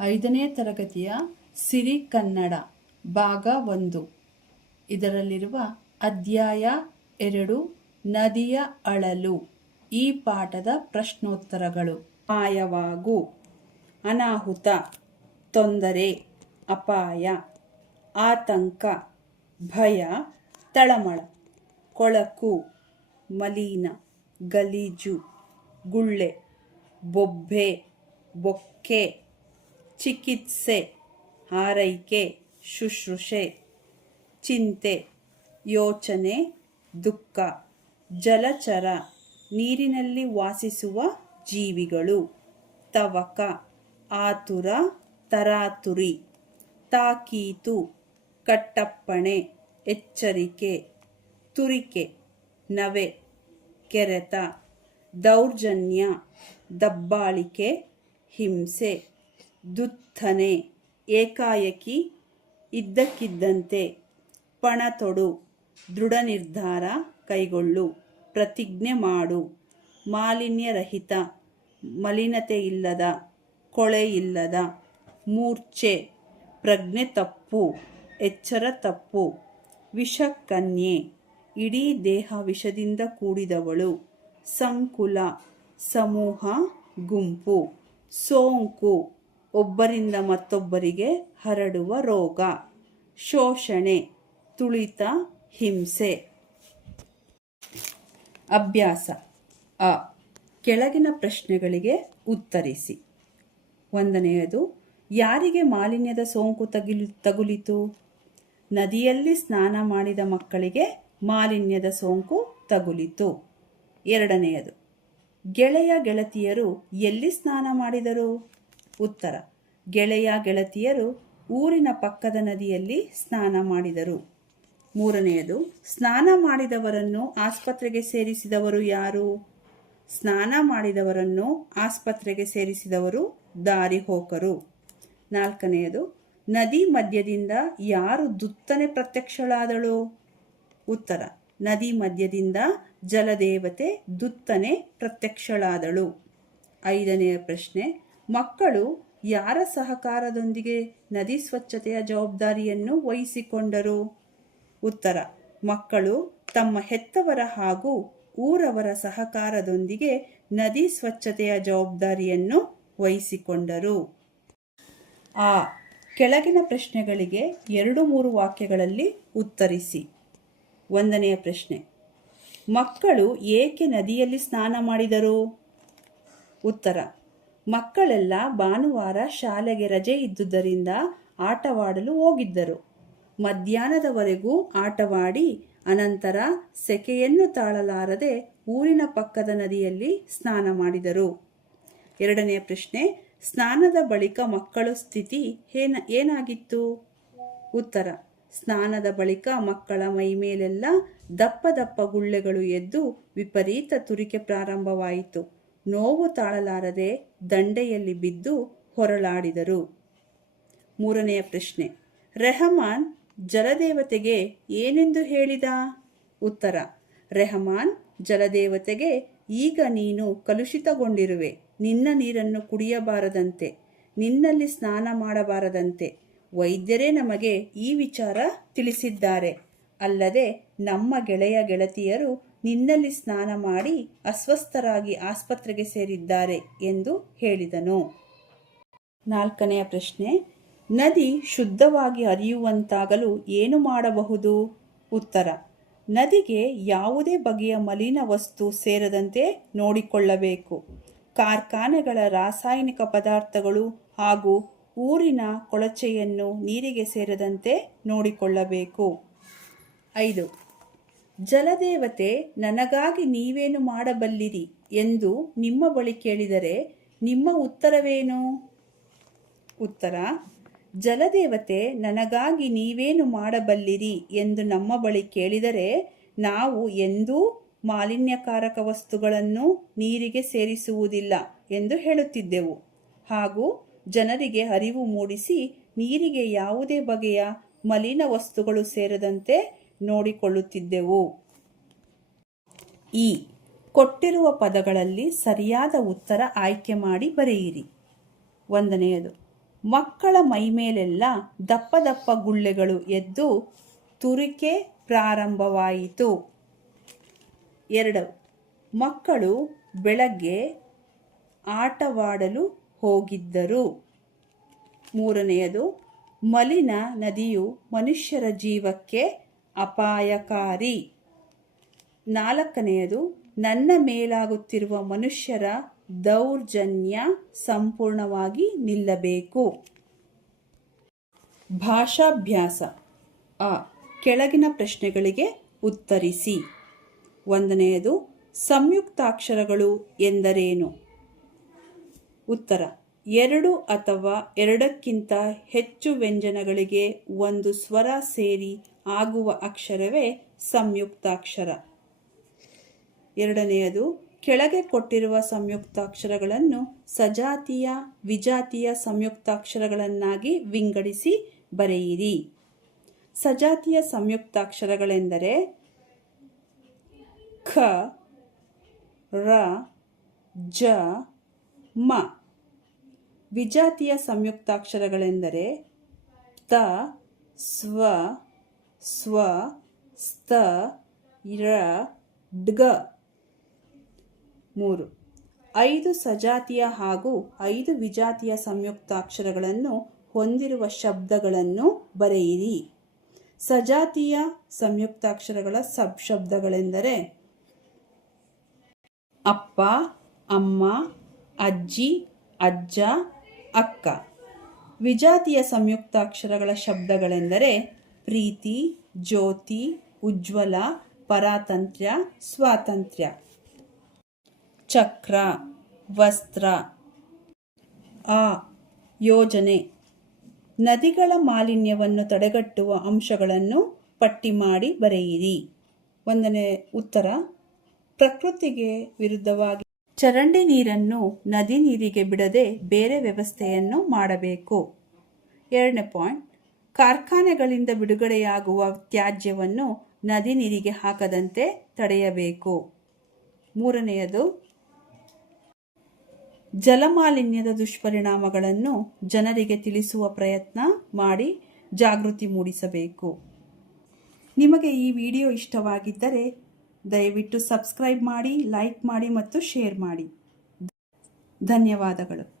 ಐದನೇ ತರಗತಿಯ ಸಿರಿ ಕನ್ನಡ, ಭಾಗ ಒಂದು. ಇದರಲ್ಲಿರುವ ಅಧ್ಯಾಯ ಎರಡು, ನದಿಯ ಅಳಲು. ಈ ಪಾಠದ ಪ್ರಶ್ನೋತ್ತರಗಳು. ಆಯವಾಗು. ಅನಾಹುತ, ತೊಂದರೆ, ಅಪಾಯ, ಆತಂಕ, ಭಯ, ತಳಮಳ, ಕೊಳಕು, ಮಲಿನ, ಗಲೀಜು, ಗುಳ್ಳೆ, ಬೊಬ್ಬೆ, ಬೊಕ್ಕೆ ಚಿಕಿತ್ಸೆ ಆರೈಕೆ ಶುಶ್ರೂಷೆ, ಚಿಂತೆ, ಯೋಚನೆ, ದುಃಖ, ಜಲಚರ, ನೀರಿನಲ್ಲಿ ವಾಸಿಸುವ ಜೀವಿಗಳು, ತವಕ, ಆತುರ, ತರಾತುರಿ, ತಾಕೀತು, ಕಟ್ಟಪ್ಪಣೆ, ಎಚ್ಚರಿಕೆ, ತುರಿಕೆ, ನವೆ, ಕೆರೆತ, ದೌರ್ಜನ್ಯ, ದಬ್ಬಾಳಿಕೆ, ಹಿಂಸೆ. ದುತ್ತನೆ ಏಕಾಏಕಿ ಇದ್ದಕ್ಕಿದ್ದಂತೆ ಪಣತೊಡು ದೃಢ ನಿರ್ಧಾರ ಕೈಗೊಳ್ಳು, ಪ್ರತಿಜ್ಞೆ ಮಾಡು. ಮಾಲಿನ್ಯರಹಿತ ಮಲಿನತೆ ಇಲ್ಲದ ಕೊಳೆ ಇಲ್ಲದ ಮೂರ್ಛೆ, ಪ್ರಜ್ಞೆ ತಪ್ಪು, ಎಚ್ಚರ ತಪ್ಪು. ವಿಷಕನ್ಯೆ, ಇಡೀ ದೇಹ ವಿಷದಿಂದ ಕೂಡಿದವಳು. ಸಂಕುಲ, ಸಮೂಹ, ಗುಂಪು. ಸೋಂಕು ಒಬ್ಬರಿಂದ ಮತ್ತೊಬ್ಬರಿಗೆ ಹರಡುವ ರೋಗ. ಶೋಷಣೆ, ತುಳಿತ, ಹಿಂಸೆ. ಅಭ್ಯಾಸ. ಅ. ಕೆಳಗಿನ ಪ್ರಶ್ನೆಗಳಿಗೆ ಉತ್ತರಿಸಿ. ಒಂದನೆಯದು, ಯಾರಿಗೆ ಮಾಲಿನ್ಯದ ಸೋಂಕು ತಗಿಲು, ತಗುಲಿತು? ನದಿಯಲ್ಲಿ ಸ್ನಾನ ಮಾಡಿದ ಮಕ್ಕಳಿಗೆ ಮಾಲಿನ್ಯದ ಸೋಂಕು ತಗುಲಿತು. ಎರಡನೆಯದು, ಗೆಳೆಯ ಗೆಳತಿಯರು ಎಲ್ಲಿ ಸ್ನಾನ ಮಾಡಿದರು? ಉತ್ತರ. ಗೆಳೆಯ ಗೆಳತಿಯರು ಊರಿನ ಪಕ್ಕದ ನದಿಯಲ್ಲಿ ಸ್ನಾನ ಮಾಡಿದರು. ಮೂರನೆಯದು, ಸ್ನಾನ ಮಾಡಿದವರನ್ನು ಆಸ್ಪತ್ರೆಗೆ ಸೇರಿಸಿದವರು ಯಾರು? ಸ್ನಾನ ಮಾಡಿದವರನ್ನು ಆಸ್ಪತ್ರೆಗೆ ಸೇರಿಸಿದವರು ದಾರಿ ಹೋಕರು. ನಾಲ್ಕನೆಯದು, ನದಿ ಮಧ್ಯದಿಂದ ಯಾರು ದುತ್ತನೆ ಪ್ರತ್ಯಕ್ಷಳಾದಳು? ಉತ್ತರ, ನದಿ ಮಧ್ಯದಿಂದ ಜಲದೇವತೆ ದುತ್ತನೆ ಪ್ರತ್ಯಕ್ಷಳಾದಳು. ಐದನೆಯ ಪ್ರಶ್ನೆ ಮಕ್ಕಳು ಯಾರ ಸಹಕಾರದೊಂದಿಗೆ ನದಿ ಸ್ವಚ್ಛತೆಯ ಜವಾಬ್ದಾರಿಯನ್ನು ವಹಿಸಿಕೊಂಡರು? ಉತ್ತರ, ಮಕ್ಕಳು ತಮ್ಮ ಹೆತ್ತವರ ಹಾಗೂ ಊರವರ ಸಹಕಾರದೊಂದಿಗೆ ನದಿ ಸ್ವಚ್ಛತೆಯ ಜವಾಬ್ದಾರಿಯನ್ನು ವಹಿಸಿಕೊಂಡರು. ಆ, ಕೆಳಗಿನ ಪ್ರಶ್ನೆಗಳಿಗೆ ಎರಡು ಮೂರು ವಾಕ್ಯಗಳಲ್ಲಿ ಉತ್ತರಿಸಿ. ಒಂದನೆಯ ಪ್ರಶ್ನೆ, ಮಕ್ಕಳು ಏಕೆ ನದಿಯಲ್ಲಿ ಸ್ನಾನ ಮಾಡಿದರು? ಉತ್ತರ ಮಕ್ಕಳೆಲ್ಲ ಭಾನುವಾರ ಶಾಲೆಗೆ ರಜೆ ಇದ್ದುದರಿಂದ ಆಟವಾಡಲು ಹೋಗಿದ್ದರು. ಮಧ್ಯಾಹ್ನದವರೆಗೂ ಆಟವಾಡಿ, ಅನಂತರ ಸೆಕೆಯನ್ನು ತಾಳಲಾರದೆ ಊರಿನ ಪಕ್ಕದ ನದಿಯಲ್ಲಿ ಸ್ನಾನ ಮಾಡಿದರು. ಎರಡನೆಯ ಪ್ರಶ್ನೆ, ಸ್ನಾನದ ಬಳಿಕ ಮಕ್ಕಳ ಸ್ಥಿತಿ ಏನ ಏನಾಗಿತ್ತು? ಉತ್ತರ, ಸ್ನಾನದ ಬಳಿಕ ಮಕ್ಕಳ ಮೈಮೇಲೆಲ್ಲ ದಪ್ಪ ದಪ್ಪ ಗುಳ್ಳೆಗಳು ಎದ್ದು ವಿಪರೀತ ತುರಿಕೆ ಪ್ರಾರಂಭವಾಯಿತು. ನೋವು ತಾಳಲಾರದೆ ದಂಡೆಯಲ್ಲಿ ಬಿದ್ದು ಹೊರಳಾಡಿದರು. ಮೂರನೆಯ ಪ್ರಶ್ನೆ, ರೆಹಮಾನ್ ಜಲದೇವತೆಗೆ ಏನೆಂದು ಹೇಳಿದ? ಉತ್ತರ, ರೆಹಮಾನ್ ಜಲದೇವತೆಗೆ ಈಗ ನೀನು ಕಲುಷಿತಗೊಂಡಿರುವೆ. ನಿನ್ನ ನೀರನ್ನು ಕುಡಿಯಬಾರದಂತೆ, ನಿನ್ನಲ್ಲಿ ಸ್ನಾನ ಮಾಡಬಾರದಂತೆ. ವೈದ್ಯರೇ ನಮಗೆ ಈ ವಿಚಾರ ತಿಳಿಸಿದ್ದಾರೆ. ಅಲ್ಲದೆ ನಮ್ಮ ಗೆಳೆಯ ಗೆಳತಿಯರು ನಿನ್ನಲ್ಲಿ ಸ್ನಾನ ಮಾಡಿ ಅಸ್ವಸ್ಥರಾಗಿ ಆಸ್ಪತ್ರೆಗೆ ಸೇರಿದ್ದಾರೆ ಎಂದು ಹೇಳಿದನು. ನಾಲ್ಕನೆಯ ಪ್ರಶ್ನೆ, ನದಿ ಶುದ್ಧವಾಗಿ ಹರಿಯುವಂತಾಗಲು ಏನು ಮಾಡಬಹುದು? ಉತ್ತರ, ನದಿಗೆ ಯಾವುದೇ ಬಗೆಯ ಮಲಿನ ವಸ್ತು ಸೇರದಂತೆ ನೋಡಿಕೊಳ್ಳಬೇಕು. ಕಾರ್ಖಾನೆಗಳ ರಾಸಾಯನಿಕ ಪದಾರ್ಥಗಳು ಹಾಗೂ ಊರಿನ ಕೊಳಚೆಯನ್ನು ನೀರಿಗೆ ಸೇರದಂತೆ ನೋಡಿಕೊಳ್ಳಬೇಕು. ಐದು ಜಲದೇವತೆ, ನನಗಾಗಿ ನೀವೇನು ಮಾಡಬಲ್ಲಿರಿ ಎಂದು ನಿಮ್ಮ ಬಳಿ ಕೇಳಿದರೆ ನಿಮ್ಮ ಉತ್ತರವೇನು? ಉತ್ತರ, ಜಲದೇವತೆ, ನನಗಾಗಿ ನೀವೇನು ಮಾಡಬಲ್ಲಿರಿ ಎಂದು ನಮ್ಮ ಬಳಿ ಕೇಳಿದರೆ ನಾವು ಎಂದೂ ಮಾಲಿನ್ಯಕಾರಕ ವಸ್ತುಗಳನ್ನು ನೀರಿಗೆ ಸೇರಿಸುವುದಿಲ್ಲ ಎಂದು ಹೇಳುತ್ತಿದ್ದೆವು. ಹಾಗೂ ಜನರಿಗೆ ಅರಿವು ಮೂಡಿಸಿ ನೀರಿಗೆ ಯಾವುದೇ ಬಗೆಯ ಮಲಿನ ವಸ್ತುಗಳು ಸೇರದಂತೆ ನೋಡಿಕೊಳ್ಳುತ್ತಿದ್ದೆವು. ಈ ಕೊಟ್ಟಿರುವ ಪದಗಳಲ್ಲಿ ಸರಿಯಾದ ಉತ್ತರ ಆಯ್ಕೆ ಮಾಡಿ ಬರೆಯಿರಿ. ಒಂದನೆಯದು, ಮಕ್ಕಳ ಮೈಮೇಲೆಲ್ಲ ದಪ್ಪ ದಪ್ಪ ಗುಳ್ಳೆಗಳು ಎದ್ದು ತುರಿಕೆ ಪ್ರಾರಂಭವಾಯಿತು. ಎರಡು ಮಕ್ಕಳು ಬೆಳಗ್ಗೆ ಆಟವಾಡಲು ಹೋಗಿದ್ದರು. ಮೂರನೆಯದು, ಮಲಿನ ನದಿಯು ಮನುಷ್ಯರ ಜೀವಕ್ಕೆ ಅಪಾಯಕಾರಿ. ನಾಲ್ಕನೆಯದು, ನನ್ನ ಮೇಲಾಗುತ್ತಿರುವ ಮನುಷ್ಯರ ದೌರ್ಜನ್ಯ ಸಂಪೂರ್ಣವಾಗಿ ನಿಲ್ಲಬೇಕು. ಭಾಷಾಭ್ಯಾಸ. ಆ, ಕೆಳಗಿನ ಪ್ರಶ್ನೆಗಳಿಗೆ ಉತ್ತರಿಸಿ. ಒಂದನೆಯದು, ಸಂಯುಕ್ತಾಕ್ಷರಗಳು ಎಂದರೇನು? ಉತ್ತರ, ಎರಡು ಅಥವಾ ಎರಡಕ್ಕಿಂತ ಹೆಚ್ಚು ವ್ಯಂಜನಗಳಿಗೆ ಒಂದು ಸ್ವರ ಸೇರಿ ಆಗುವ ಅಕ್ಷರವೇ ಸಂಯುಕ್ತಾಕ್ಷರ. ಎರಡನೆಯದು, ಕೆಳಗೆ ಕೊಟ್ಟಿರುವ ಸಂಯುಕ್ತಾಕ್ಷರಗಳನ್ನು ಸಜಾತಿಯ, ವಿಜಾತಿಯ ಸಂಯುಕ್ತಾಕ್ಷರಗಳನ್ನಾಗಿ ವಿಂಗಡಿಸಿ ಬರೆಯಿರಿ. ಸಜಾತಿಯ ಸಂಯುಕ್ತಾಕ್ಷರಗಳೆಂದರೆ ಖ, ರ, ಜ, ಮ. ವಿಜಾತಿಯ ಸಂಯುಕ್ತಾಕ್ಷರಗಳೆಂದರೆ ತ, ಸ್ವ ಸ್ವ ಸ್ತ ಇರ ಡ್ಗ. ಮೂರು. ಐದು ಸಜಾತಿಯ ಹಾಗೂ ಐದು ವಿಜಾತಿಯ ಸಂಯುಕ್ತಾಕ್ಷರಗಳನ್ನು ಹೊಂದಿರುವ ಶಬ್ದಗಳನ್ನು ಬರೆಯಿರಿ. ಸಜಾತಿಯ ಸಂಯುಕ್ತಾಕ್ಷರಗಳ ಸಬ್ ಶಬ್ದಗಳೆಂದರೆ ಅಪ್ಪ, ಅಮ್ಮ, ಅಜ್ಜಿ, ಅಜ್ಜ, ಅಕ್ಕ. ವಿಜಾತಿಯ ಸಂಯುಕ್ತಾಕ್ಷರಗಳ ಶಬ್ದಗಳೆಂದರೆ ಪ್ರೀತಿ, ಜ್ಯೋತಿ, ಉಜ್ವಲ, ಪರಾತಂತ್ರ್ಯ, ಸ್ವಾತಂತ್ರ್ಯ. ಚಕ್ರ, ವಸ್ತ್ರ. ಆ, ಯೋಜನೆ. ನದಿಗಳ ಮಾಲಿನ್ಯವನ್ನು ತಡೆಗಟ್ಟುವ ಅಂಶಗಳನ್ನು ಪಟ್ಟಿ ಮಾಡಿ ಬರೆಯಿರಿ. ಒಂದನೇ ಉತ್ತರ, ಪ್ರಕೃತಿಗೆ ವಿರುದ್ಧವಾಗಿ ಚರಂಡಿ ನೀರನ್ನು ನದಿ ನೀರಿಗೆ ಬಿಡದೆ ಬೇರೆ ವ್ಯವಸ್ಥೆಯನ್ನು ಮಾಡಬೇಕು. ಎರಡನೇ ಪಾಯಿಂಟ್ ಕಾರ್ಖಾನೆಗಳಿಂದ ಬಿಡುಗಡೆಯಾಗುವ ತ್ಯಾಜ್ಯವನ್ನು ನದಿ ನೀರಿಗೆ ಹಾಕದಂತೆ ತಡೆಯಬೇಕು. ಮೂರನೆಯದು, ಜಲಮಾಲಿನ್ಯದ ದುಷ್ಪರಿಣಾಮಗಳನ್ನು ಜನರಿಗೆ ತಿಳಿಸುವ ಪ್ರಯತ್ನ ಮಾಡಿ ಜಾಗೃತಿ ಮೂಡಿಸಬೇಕು. ನಿಮಗೆ ಈ ವಿಡಿಯೋ ಇಷ್ಟವಾಗಿದ್ದರೆ ದಯವಿಟ್ಟು ಸಬ್ಸ್ಕ್ರೈಬ್ ಮಾಡಿ, ಲೈಕ್ ಮಾಡಿ ಮತ್ತು ಶೇರ್ ಮಾಡಿ. ಧನ್ಯವಾದಗಳು.